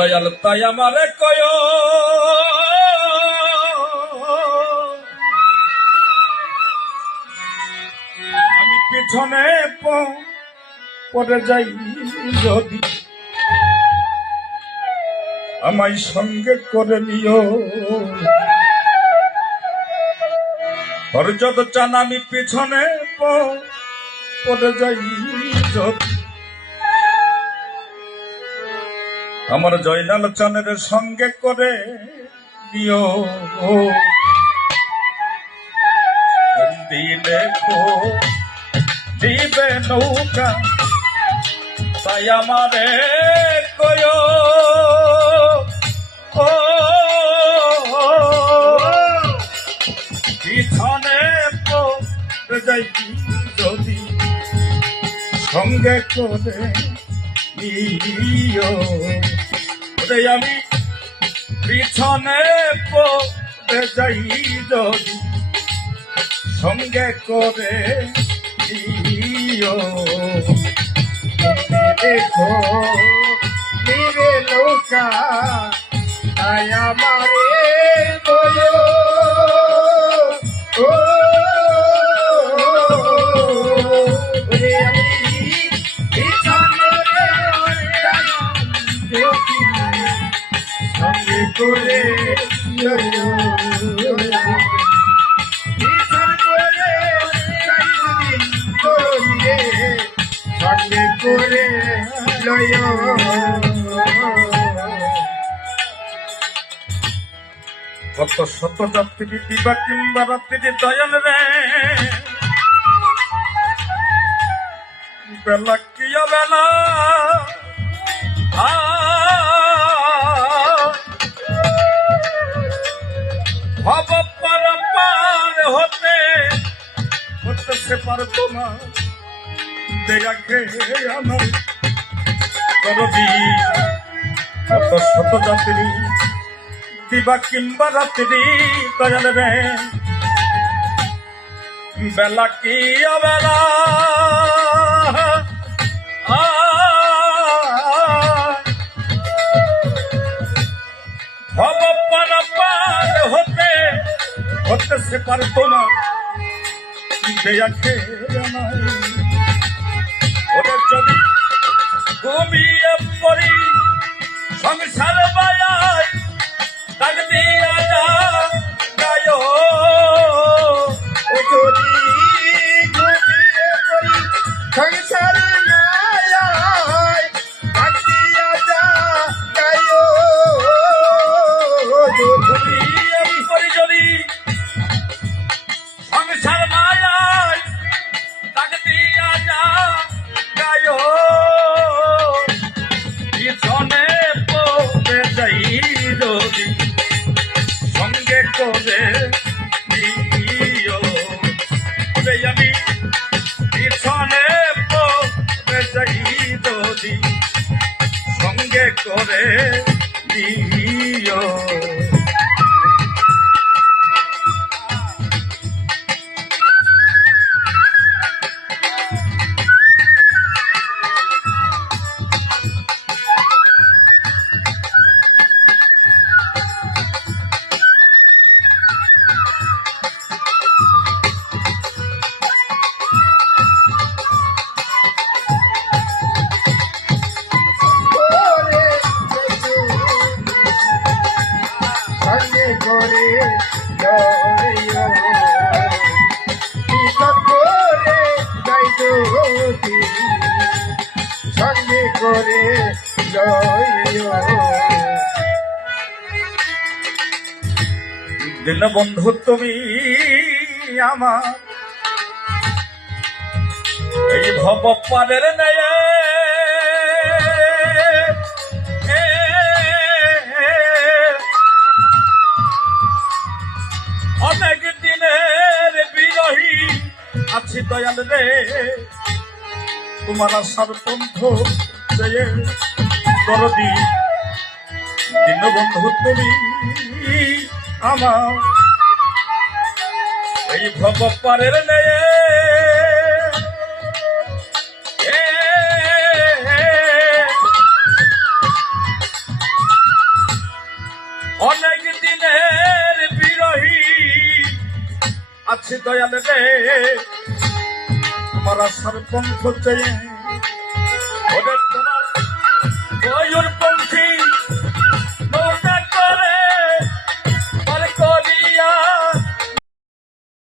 দয়াল তাই আমারে কয় আমি পিছনে পড়ে যাই যদি আমায় সঙ্গে করে নিও হরজত চান আমি পিছনে পড়ে যাই যদি আমার জয়নাল চানের সঙ্গে করে দিও দেখো দিবে নৌকা তাই আমারে কয় পিছনে পড়ে যাই যদি সঙ্গে করে আমি পিছনে পড়ে যাই যদি সঙ্গে করে দেখো দিবে নৌকা তাই আমারে বলো করে সঙ্গে করে কত শত যাত্রী দিবা কিংবা রাত্রি দয়াল রে বেলা কিয়া বেলা ভব পার হতে হতে পারতো না দেখে আমার করবি কত শত যাত্রী দিবা কিংবা রাত্রি দয়াল রে বেলা কি বেলা ভব পার হতে হতে সে পারতো না দেখে ওরে যদি ঘুমিয়ে পড়ি সংসার বায়ায় তাক দিয়া যা গায় যদি ঘুমিয়ে পড়ি সংসার মায়ায় তাক দিয়া যা গায় ঘুমিয়ে পড়ি যদি সংসার মায়ায় তাক দিয়া যা গায় পিছনে পড়ে যাই যদি সঙ্গে করে দিও আমি পিছনে পড়ে যাই যদি সঙ্গে করে দিও সঙ্গে করে যাই সঙ্গে করে দিন বন্ধু তুমি আমার এই ভব পারের নেয় অনেক দিনের বিরহী আছি দয়াল রে তোমার আশার পন্থ চেয়ে দরদি দিন বন্ধু তুমি আমার এই ভব পারের নেয় অনেক দিনের বিরহী আছে দয়াল রে, আমার আশার পন্থ চেয়ে